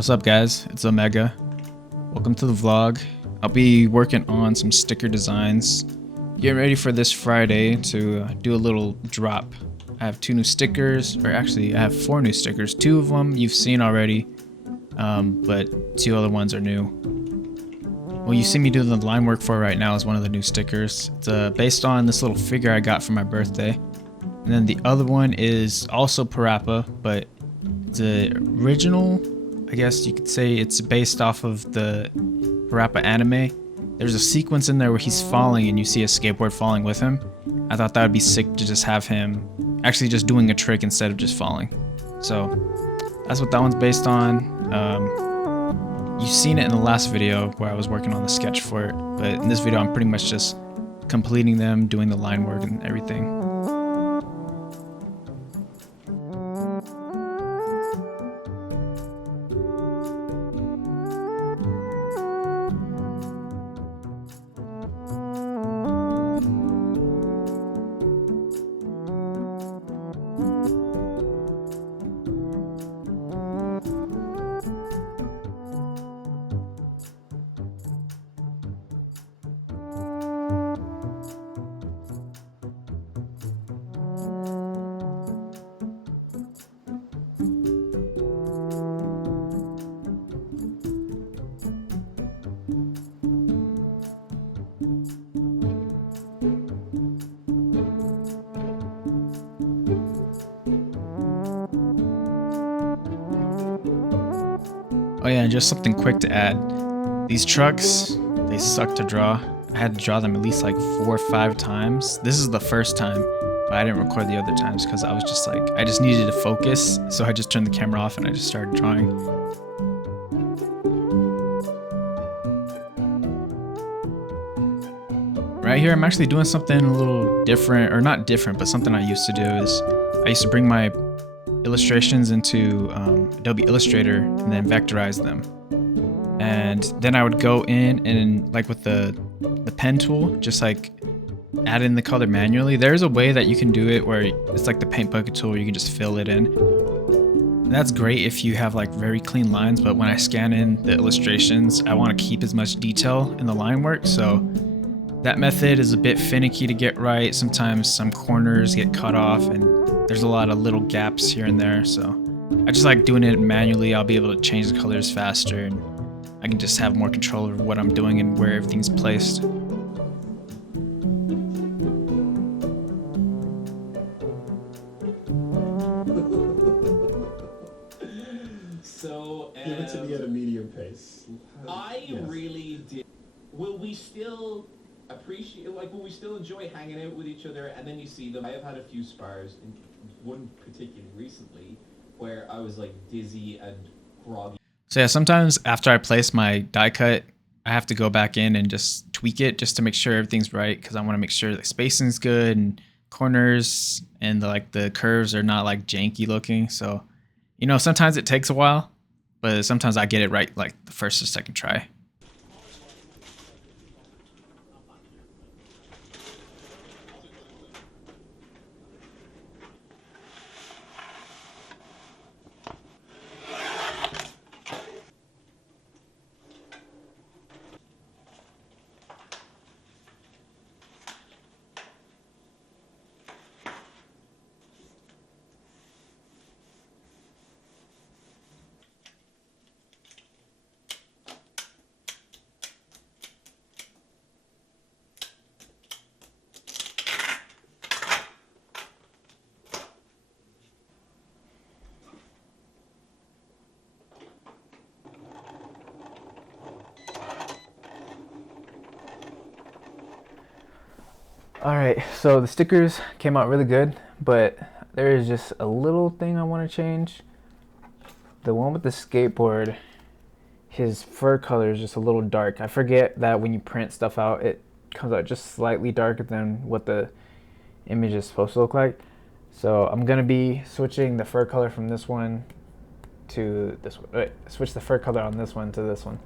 What's up guys, it's Ohmeqa. Welcome to the vlog. I'll be working on some sticker designs. Getting ready for this Friday to do a little drop. I have 2 new stickers, or actually I have 4 new stickers. 2 of them you've seen already, but 2 other ones are new. What you see me doing the line work for right now is one of the new stickers. It's based on this little figure I got for my birthday. And then the other one is also Parappa, but it's an original. I guess you could say it's based off of the Parappa anime. There's a sequence in there where he's falling and you see a skateboard falling with him. I thought that would be sick to just have him actually just doing a trick instead of just falling. So that's what that one's based on. You've seen it in the last video where I was working on the sketch for it, but in this video I'm pretty much just completing them, doing the line work and everything. Oh yeah, and just something quick to add. These trucks, they suck to draw. I had to draw them at least like 4 or 5 times. This is the first time, but I didn't record the other times because I was just like, I just needed to focus. So I just turned the camera off and I just started drawing. Right here, I'm actually doing something a little different, or not different, but something I used to do is I used to bring my illustrations into Adobe Illustrator and then vectorize them, and then I would go in and like with the pen tool just like add in the color manually. There's a way that you can do it where it's like the paint bucket tool where you can just fill it in, and that's great if you have like very clean lines, but when I scan in the illustrations I want to keep as much detail in the line work, so that method is a bit finicky to get right. Sometimes some corners get cut off and there's a lot of little gaps here and there, so I just like doing it manually. I'll be able to change the colors faster and I can just have more control over what I'm doing and where everything's placed. So give it to me at a medium pace. Really did. Will we still appreciate, like, will we still enjoy hanging out with each other and then you see them? I have had a few spars, and one particularly recently where I was like dizzy and groggy. So yeah, sometimes after I place my die cut, I have to go back in and just tweak it just to make sure everything's right, because I want to make sure the spacing's good and corners and the curves are not like janky looking. So, you know, sometimes it takes a while, but sometimes I get it right like the first or second try. Alright, so the stickers came out really good, but there is just a little thing I want to change. The one with the skateboard, his fur color is just a little dark. I forget that when you print stuff out, it comes out just slightly darker than what the image is supposed to look like. So I'm going to be switching the fur color from this one to this one. Wait, switch the fur color on this one to this one,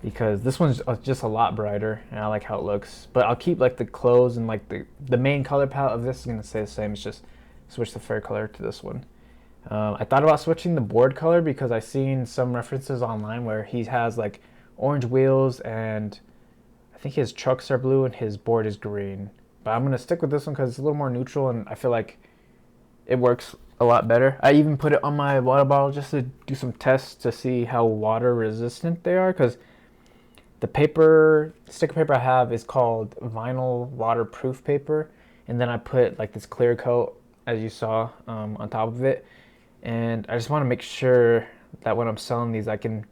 because this one's just a lot brighter and I like how it looks. But I'll keep like the clothes and like the main color palette of this is going to stay the same. It's just switch the fur color to this one. I thought about switching the board color because I've seen some references online where he has like orange wheels, and I think his trucks are blue and his board is green. But I'm gonna stick with this one because it's a little more neutral, and I feel like it works a lot better. I even put it on my water bottle just to do some tests to see how water resistant they are, because the sticker paper I have is called vinyl waterproof paper, and then I put like this clear coat, as you saw, on top of it. And I just want to make sure that when I'm selling these, I can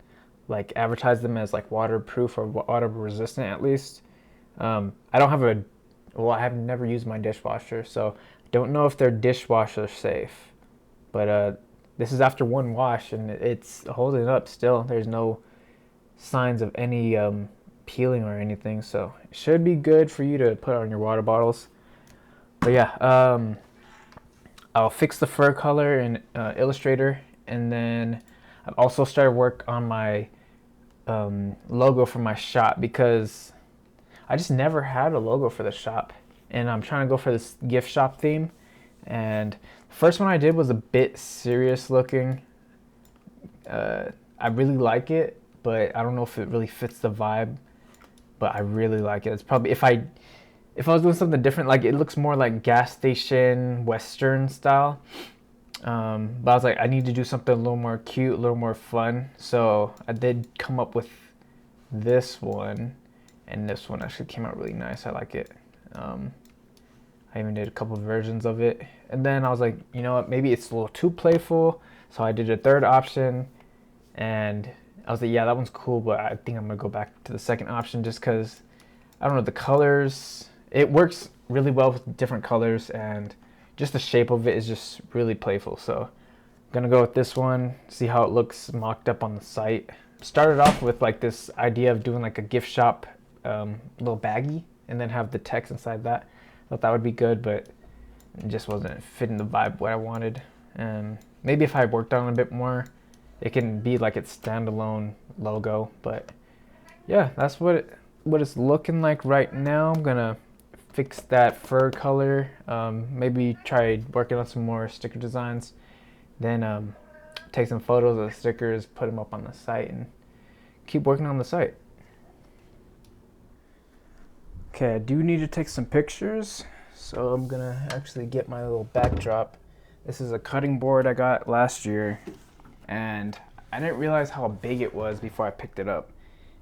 like advertise them as like waterproof or water resistant at least. I don't have I have never used my dishwasher, so I don't know if they're dishwasher safe. But this is after one wash, and it's holding up still. There's no signs of any peeling or anything, so it should be good for you to put on your water bottles. But yeah, I'll fix the fur color in Illustrator, and then I've also started work on my logo for my shop, because I just never had a logo for the shop, and I'm trying to go for this gift shop theme. And the first one I did was a bit serious looking. I really like it, but I don't know if it really fits the vibe. But I really like it. It's probably, if I was doing something different, like it looks more like gas station western style. But I was like, I need to do something a little more cute, a little more fun. So I did come up with this one, and this one actually came out really nice. I like it. I even did a couple of versions of it, and then I was like, you know what, maybe it's a little too playful. So I did a third option, and I was like, yeah, that one's cool, but I think I'm gonna go back to the second option just because I don't know, the colors. It works really well with different colors, and just the shape of it is just really playful. So I'm gonna go with this one, see how it looks mocked up on the site. Started off with like this idea of doing like a gift shop little baggie, and then have the text inside that. Thought that would be good, but it just wasn't fitting the vibe what I wanted. And maybe if I worked on it a bit more, it can be like its standalone logo. But yeah, that's what it's looking like right now. I'm gonna fix that fur color, maybe try working on some more sticker designs, then take some photos of the stickers, put them up on the site, and keep working on the site. Okay, I do need to take some pictures, so I'm gonna actually get my little backdrop. This is a cutting board I got last year, and I didn't realize how big it was before I picked it up.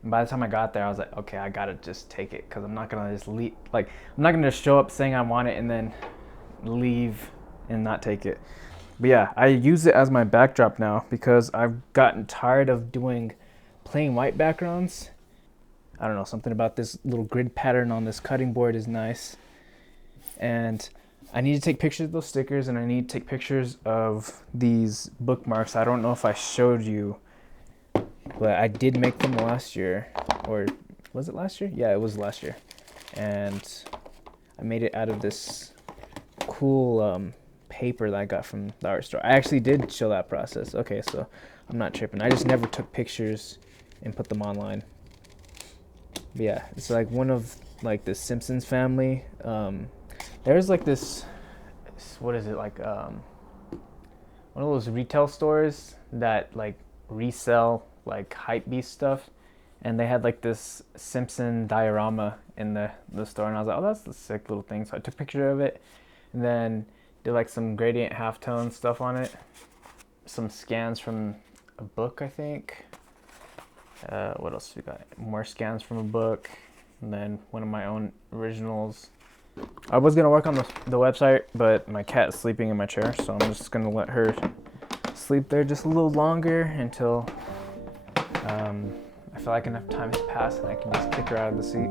And by the time I got there, I was like, okay, I gotta just take it, because I'm not gonna just leave. Like, I'm not gonna show up saying I want it and then leave and not take it. But yeah, I use it as my backdrop now because I've gotten tired of doing plain white backgrounds. I don't know, something about this little grid pattern on this cutting board is nice. And I need to take pictures of those stickers, and I need to take pictures of these bookmarks. I don't know if I showed you, but I did make them last year. Or was it last year? Yeah, it was last year. And I made it out of this cool paper that I got from the art store. I actually did show that process. Okay, so I'm not tripping. I just never took pictures and put them online. But yeah, it's like one of like the Simpsons family. There's like this, what is it, like one of those retail stores that like resell like hype beast stuff, and they had like this Simpson diorama in the store, and I was like, oh, that's the sick little thing. So I took a picture of it, and then did like some gradient halftone stuff on it, some scans from a book, I think. What else we got? More scans from a book, and then one of my own originals. I was gonna work on the website, but my cat is sleeping in my chair, so I'm just gonna let her sleep there just a little longer until I feel like enough time has passed and I can just kick her out of the seat.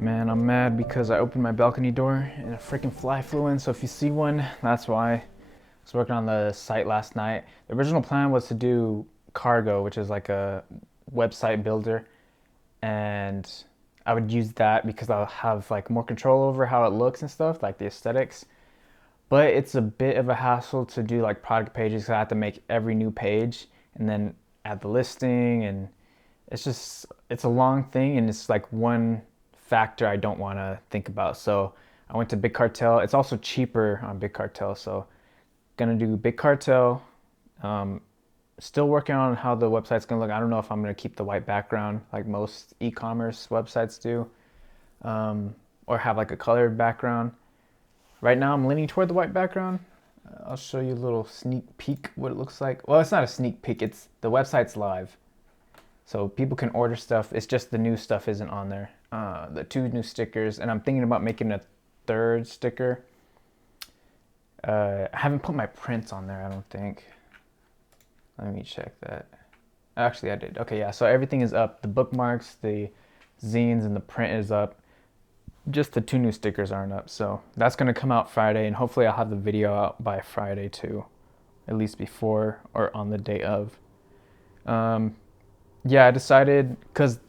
Man, I'm mad because I opened my balcony door and a freaking fly flew in. So if you see one, that's why. I was working on the site last night. The original plan was to do Cargo, which is like a website builder, and I would use that because I'll have like more control over how it looks and stuff, like the aesthetics. But it's a bit of a hassle to do like product pages because I have to make every new page and then add the listing, and it's a long thing, and it's like one factor I don't want to think about. So I went to Big Cartel. It's also cheaper on Big Cartel, so gonna do Big Cartel. Still working on how the website's gonna look. I don't know if I'm gonna keep the white background like most e-commerce websites do, or have like a colored background. Right now I'm leaning toward the white background. I'll show you a little sneak peek what it looks like. Well, it's not a sneak peek, it's the website's live. So people can order stuff. It's just the new stuff isn't on there. The 2 new stickers, and I'm thinking about making a 3rd sticker. I haven't put my prints on there, I don't think. Let me check that. Actually, I did. Okay, yeah, so everything is up. The bookmarks, the zines, and the print is up. Just the 2 new stickers aren't up. So that's going to come out Friday, and hopefully I'll have the video out by Friday too. At least before or on the day of. Yeah, I decided, because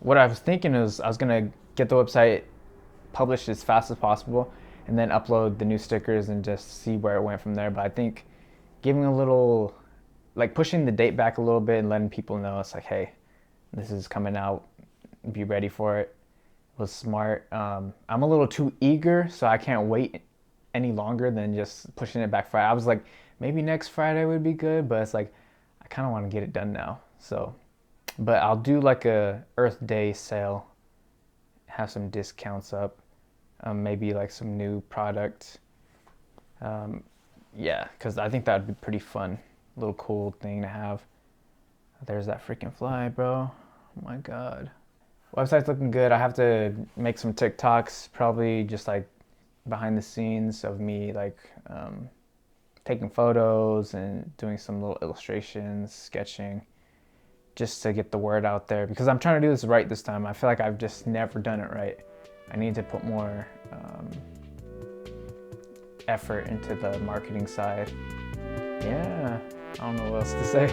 what I was thinking is I was going to get the website published as fast as possible and then upload the new stickers and just see where it went from there. But I think giving a little, like pushing the date back a little bit and letting people know it's like, hey, this is coming out, be ready for it, was smart. I'm a little too eager, so I can't wait any longer than just pushing it back Friday. I was like, maybe next Friday would be good, but it's like, I kind of want to get it done now. So, but I'll do like a Earth Day sale, have some discounts up, maybe like some new product. Yeah, because I think that would be pretty fun. A little cool thing to have. There's that freaking fly, bro. Oh my God. Website's looking good. I have to make some TikToks, probably just like behind the scenes of me like taking photos and doing some little illustrations, sketching, just to get the word out there, because I'm trying to do this right this time. I feel like I've just never done it right. I need to put more effort into the marketing side. Yeah, I don't know what else to say.